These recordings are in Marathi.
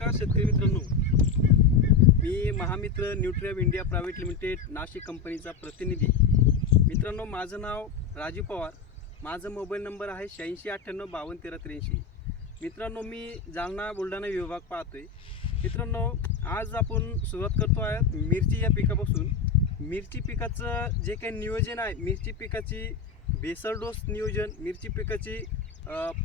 नमस्कार शेतकरी मित्रांनो. मी Mahamitra Nutriab India private limited Nashik कंपनीचा प्रतिनिधी. मित्रांनो माझं नाव राजू पवार. माझा मोबाईल नंबर आहे शहाऐंशी अठ्ठ्याण्णव बावन्न तेरा त्र्याऐंशी. मित्रांनो मी जालना बुलढाणा विभाग पाहतोय. मित्रांनो आज आपण सुरुवात करतो आहे मिरची या पिकापासून. मिरची पिकाचं जे काही नियोजन आहे मिरची पिकाची बेसर डोस नियोजन मिरची पिकाची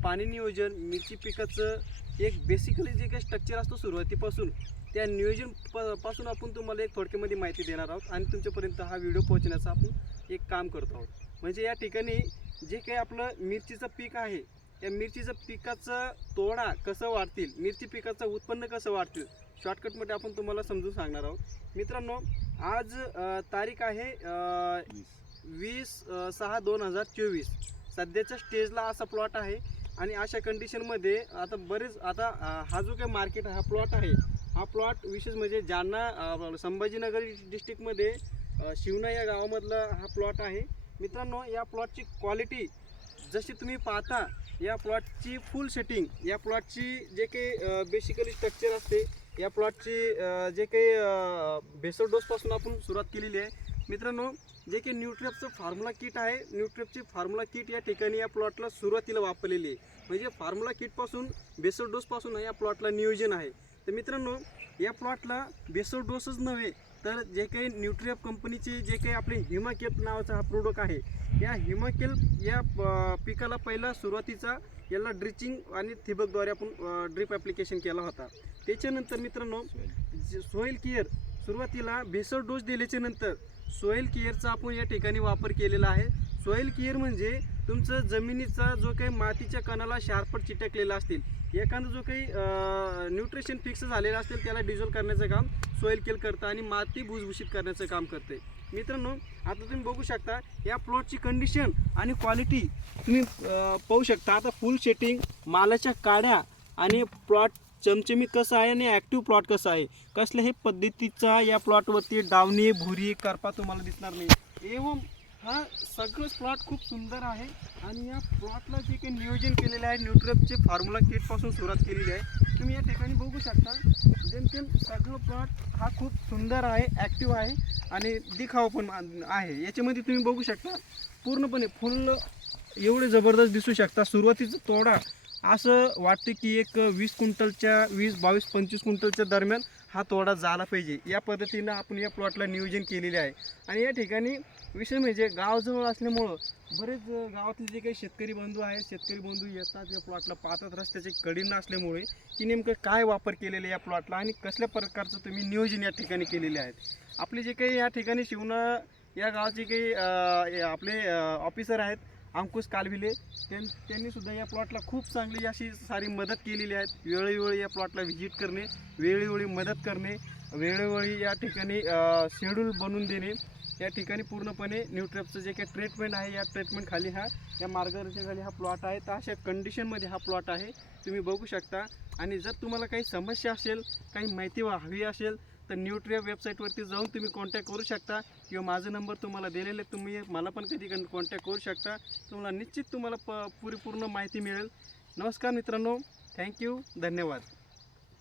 पाणी नियोजन मिरची पिकाचं एक बेसिकली जे काही स्ट्रक्चर असतो सुरुवातीपासून त्या नियोजन प पासून आपण तुम्हाला एक थोडक्यामध्ये माहिती देणार आहोत आणि तुमच्यापर्यंत हा व्हिडिओ पोहोचण्याचं आपण एक काम करतो आहोत. म्हणजे या ठिकाणी जे काही आपलं मिरचीचं पीक आहे या मिरचीचं पिकाचं तोडा कसं वाढतील मिरची पिकाचं उत्पन्न कसं वाढतील शॉर्टकटमध्ये आपण तुम्हाला समजून सांगणार आहोत. मित्रांनो आज तारीख आहे वीस. सहा दोन हजार चोवीस. सध्याच्या स्टेजला असा प्लॉट आहे. आणि अशा कंडिशनमध्ये आता बरेच आता हा जो काही मार्केट हा प्लॉट आहे. हा प्लॉट विशेष म्हणजे जालना संभाजीनगर डिस्ट्रिक्टमध्ये शिवना या गावामधला हा प्लॉट आहे. मित्रांनो या प्लॉटची क्वालिटी जशी तुम्ही पाहता या प्लॉटची फुल सेटिंग या प्लॉटची जे काही बेसिकली स्ट्रक्चर असते या प्लॉटची जे काही बेसर डोसपासून आपण सुरुवात केलेली आहे मित्रांनो जे काही न्यूट्रेपचं फॉर्म्युला किट आहे न्यूट्रेपची फॉर्म्युला किट या ठिकाणी या प्लॉटला सुरुवातीला वापरलेली आहे. म्हणजे फॉर्म्युला किटपासून बेसर डोसपासून या प्लॉटला नियोजन आहे. तर मित्रांनो या प्लॉटला बेसर डोसच नव्हे तर जे काही न्यूट्रिएप कंपनीचे जे काही आपले हिमाकेप नावाचा हा प्रोडक्ट आहे या हिमाकेल या पिकाला पहिला सुरुवातीचा याला ड्रिचिंग आणि थिबकद्वारे आपण ड्रिप ॲप्लिकेशन केला होता. त्याच्यानंतर मित्रांनो सोईल केअर सुरुवातीला भेसळ डोस दिल्याच्या नंतर सोयल केअरचा आपण या ठिकाणी वापर केलेला आहे. सोयल केअर म्हणजे तुमचं जमिनीचा जो काही मातीच्या कणाला शार्पट चिटकलेला असतील एखादं जो काही न्यूट्रिशन फिक्स झालेलं असेल त्याला डिझॉल्व करण्याचं काम सोयल केअर करतं आणि माती भुसभुशीत करण्याचं काम करते मित्रांनो आता तुम्ही बघू शकता या प्लॉटची कंडिशन आणि क्वालिटी तुम्ही पाहू शकता. आता फुल सेटिंग मालाच्या काड्या आणि प्लॉट चमचमीत कसं आहे आणि ॲक्टिव्ह प्लॉट कसं आहे? कसल्याही पद्धतीचा या प्लॉटवरती डावणी भुरी करपा तुम्हाला दिसणार नाही. एवं हा सगळंच प्लॉट खूप सुंदर आहे आणि या प्लॉटला जे काही नियोजन केलेलं आहे न्यूट्रपचे फॉर्म्युला किटपासून सुरुवात केलेली आहे. तुम्ही या ठिकाणी बघू शकता. जेमतेम सगळं प्लॉट हा खूप सुंदर आहे ॲक्टिव्ह आहे आणि दिखाव पण आहे. याच्यामध्ये तुम्ही बघू शकता पूर्णपणे फुल एवढे जबरदस्त दिसू शकता. सुरुवातीचा तोडा असं वाटतं की एक वीस क्विंटलच्या वीस बावीस पंचवीस क्विंटलच्या दरम्यान हा तोडा झाला पाहिजे. या पद्धतीनं आपण या प्लॉटला नियोजन केलेले आहे. आणि या ठिकाणी विषय म्हणजे गावजवळ असल्यामुळं बरेच गावातले जे काही शेतकरी बंधू आहेत शेतकरी बंधू येतात या प्लॉटला पाहतात. रस्त्याचे कडीन असल्यामुळे की नेमकं काय वापर केलेलं आहे या प्लॉटला आणि कसल्या प्रकारचं तुम्ही नियोजन या ठिकाणी केलेले आहेत आपले जे काही या ठिकाणी शिवणं या गावाचे काही आपले ऑफिसर आहेत अंकुश कालविले त्यां त्यांनी सुद्धा या प्लॉटला खूप चांगली अशी सारी मदत केलेली आहे. वेळोवेळी या प्लॉटला व्हिजिट करणे वेळोवेळी मदत करणे वेळोवेळी या ठिकाणी शेड्यूल बनवून देणे. या ठिकाणी पूर्णपणे न्यूट्रॅपचं जे काही ट्रीटमेंट आहे या ट्रीटमेंट खाली हा या मार्गदर्शनाखाली हा प्लॉट आहे. तर अशा कंडिशनमध्ये हा प्लॉट आहे. तुम्ही बघू शकता. आणि जर तुम्हाला काही समस्या असेल काही माहिती हवी असेल तर न्यूट्रिया वेबसाईटवरती जाऊन तुम्ही कॉन्टॅक्ट करू शकता. किंवा माझा नंबर तुम्हाला दिलेले तुम्ही मला पण कधी कॉन्टॅक्ट करू शकता. तुम्हाला निश्चित तुम्हाला प पुरेपूर्ण माहिती मिळेल. नमस्कार मित्रांनो. थँक्यू धन्यवाद.